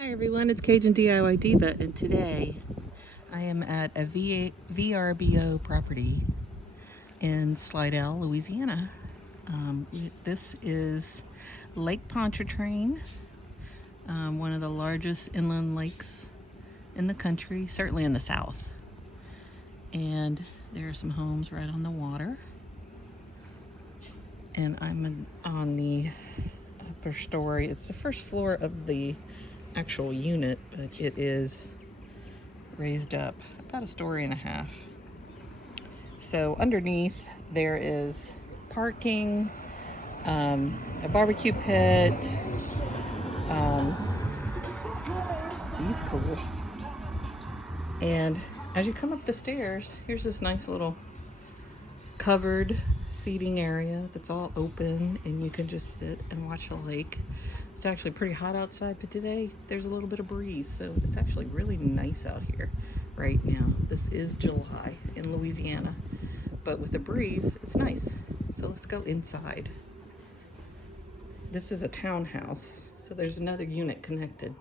Hi everyone, it's Cajun DIY Diva, and today I am at a VRBO property in Slidell, Louisiana. This is Lake Pontchartrain, one of the largest inland lakes in the country, certainly in the south. And there are some homes right on the water. And I'm on the upper story. It's the first floor of the actual unit, but it is raised up about a story and a half. So underneath there is parking, a barbecue pit. He's cool. And as you come up the stairs, here's this nice little covered seating area that's all open, and you can just sit and watch the lake. It's actually pretty hot outside, but today there's a little bit of breeze, so it's actually really nice out here right now. This is July in Louisiana, but with a breeze, it's nice. So let's go inside. This is a townhouse, so there's another unit connected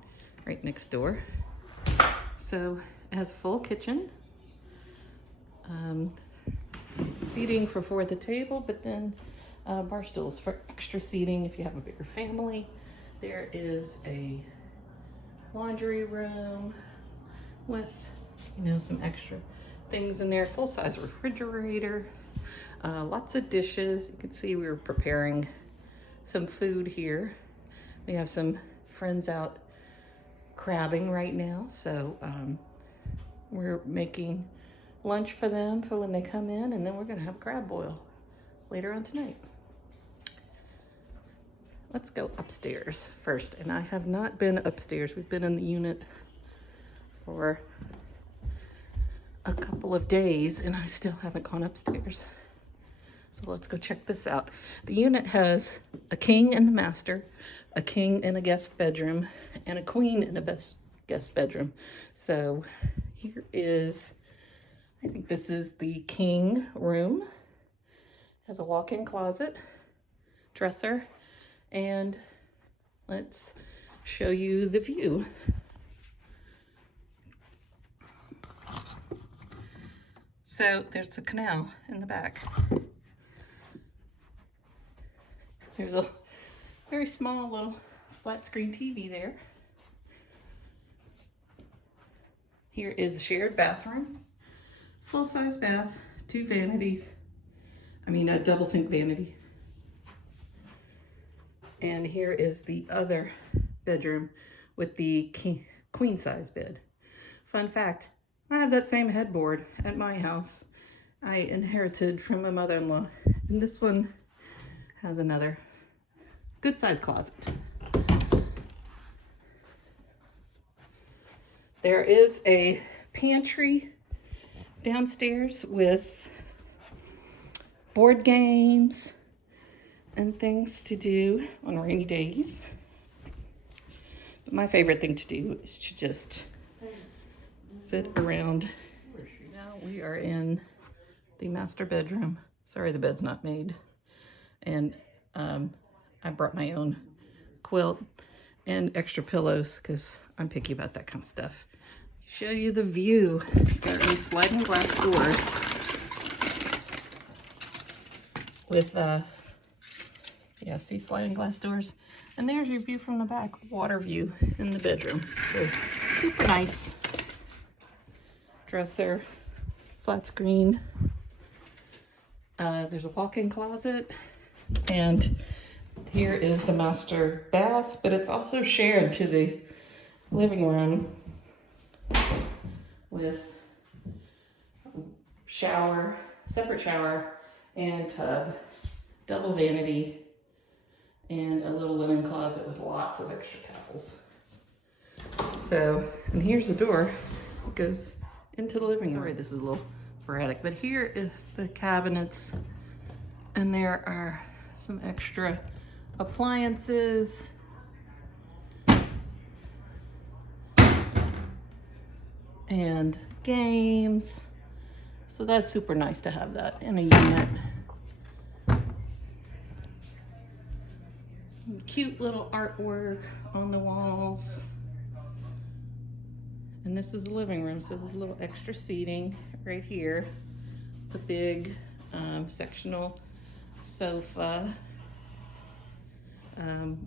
right next door. So it has a full kitchen, seating for 4 at the table, but then bar stools for extra seating if you have a bigger family. There is a laundry room with, some extra things in there. Full-size refrigerator, lots of dishes. You can see we were preparing some food here. We have some friends out crabbing right now, so we're making lunch for them for when they come in, and then we're gonna have crab boil later on tonight. Let's go upstairs first, and I have not been upstairs. We've been in the unit for a couple of days, and I still haven't gone upstairs. So let's go check this out. The unit has a king in the master, a king in a guest bedroom, and a queen in a guest bedroom. So here is, I think this is the king room. Has a walk-in closet, dresser, and let's show you the view. So there's a canal in the back. There's a very small little flat screen TV there. Here is a shared bathroom. Full-size bath, 2 vanities. A double sink vanity. And here is the other bedroom with the queen size bed. Fun fact, I have that same headboard at my house. I inherited from my mother-in-law. And this one has another good size closet. There is a pantry downstairs with board games and things to do on rainy days. But my favorite thing to do is to just sit around. Now we are in the master bedroom. Sorry, the bed's not made. And I brought my own quilt and extra pillows because I'm picky about that kind of stuff. Show you the view. There are sliding glass doors with see, sliding glass doors. And there's your view from the back, water view in the bedroom. So super nice. Dresser, flat screen. There's a walk-in closet, and here is the master bath, but it's also shared to the living room with shower, separate shower and tub, double vanity, and a little linen closet with lots of extra towels. So, and here's the door. It goes into the living room. Sorry, this is a little sporadic, but here is the cabinets, and there are some extra appliances. And games. So that's super nice to have that in a unit. Some cute little artwork on the walls. And this is the living room, so there's a little extra seating right here. The big sectional sofa.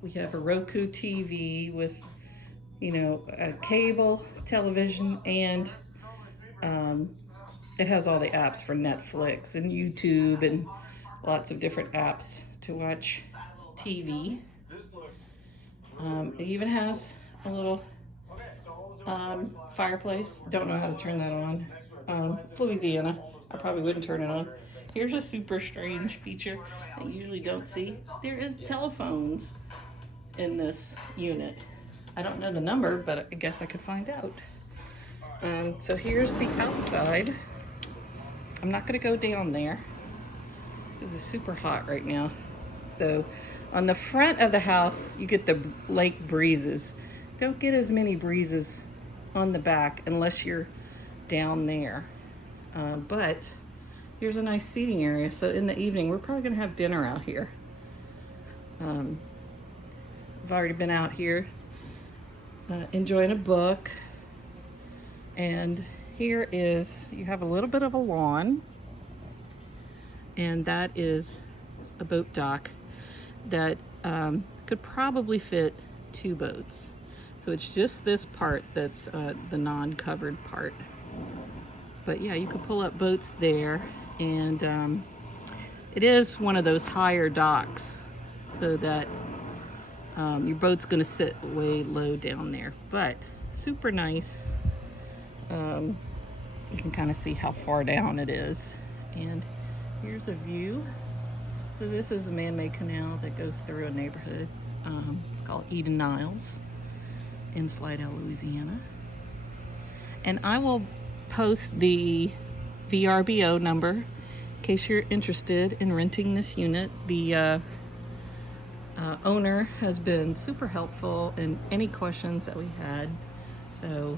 We have a Roku TV with, you know, a cable television, and it has all the apps for Netflix and YouTube and lots of different apps to watch TV. It even has a little fireplace. Don't know how to turn that on. It's Louisiana. I probably wouldn't turn it on. Here's a super strange feature I usually don't see. There is telephones in this unit. I don't know the number, but I guess I could find out. So here's the outside. I'm not gonna go down there because it's super hot right now. So on the front of the house, you get the lake breezes. Don't get as many breezes on the back unless you're down there. But here's a nice seating area. So in the evening, we're probably gonna have dinner out here. I've already been out here enjoying a book. And here is, you have a little bit of a lawn, and that is a boat dock that could probably fit 2 boats. So it's just this part that's the non-covered part. But yeah, you could pull up boats there, and it is one of those higher docks, so that your boat's gonna sit way low down there, but super nice. You can kind of see how far down it is. And here's a view. So this is a man-made canal that goes through a neighborhood. It's called Eden Niles in Slidell, Louisiana. And I will post the VRBO number in case you're interested in renting this unit. The owner has been super helpful in any questions that we had. So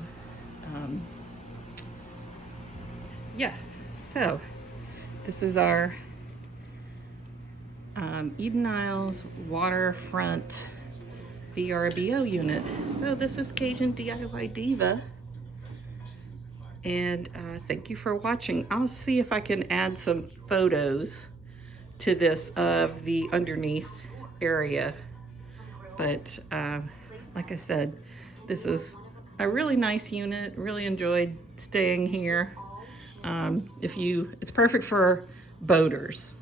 yeah, so this is our Eden Niles Waterfront VRBO unit. So this is Cajun DIY Diva, and thank you for watching. I'll see if I can add some photos to this of the underneath area, but like I said, this is a really nice unit. Really enjoyed staying here. It's perfect for boaters.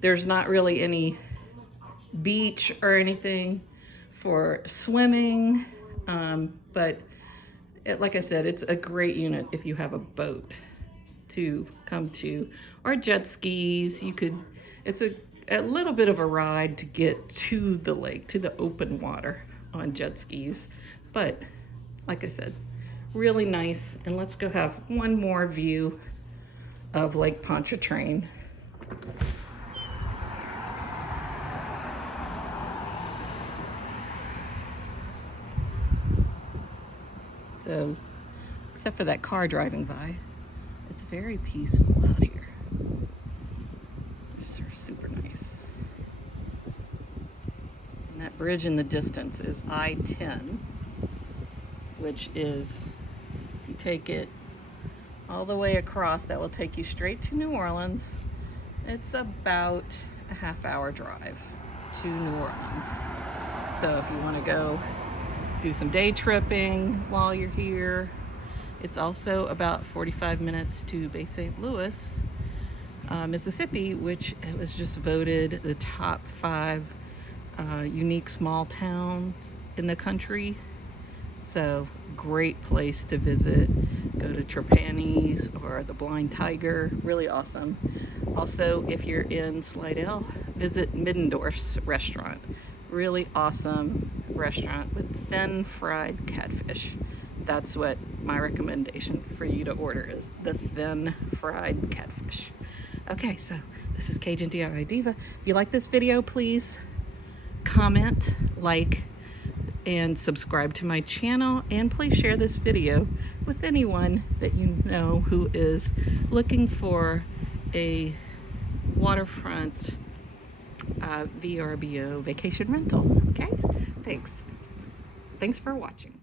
There's not really any beach or anything for swimming, but like I said, it's a great unit if you have a boat to come to, or jet skis. It's a little bit of a ride to get to the lake, to the open water on jet skis, but like I said, really nice. And let's go have one more view of Lake Pontchartrain. So, except for that car driving by, it's very peaceful out here. It's super nice. And that bridge in the distance is I-10, which is, if you take it all the way across, that will take you straight to New Orleans. It's about a half-hour drive to New Orleans. So if you want to go do some day tripping while you're here, it's also about 45 minutes to Bay St. Louis, Mississippi, which was just voted the top 5 unique small towns in the country. So great place to visit. Go to Trapani's or the Blind Tiger, really awesome. Also, if you're in Slidell, visit Middendorf's restaurant. Really awesome restaurant with thin fried catfish. That's what my recommendation for you to order is, the thin fried catfish. Okay, so this is Cajun DIY Diva. If you like this video, please comment, like, and subscribe to my channel, and please share this video with anyone that you know who is looking for a waterfront VRBO vacation rental. Okay, thanks for watching.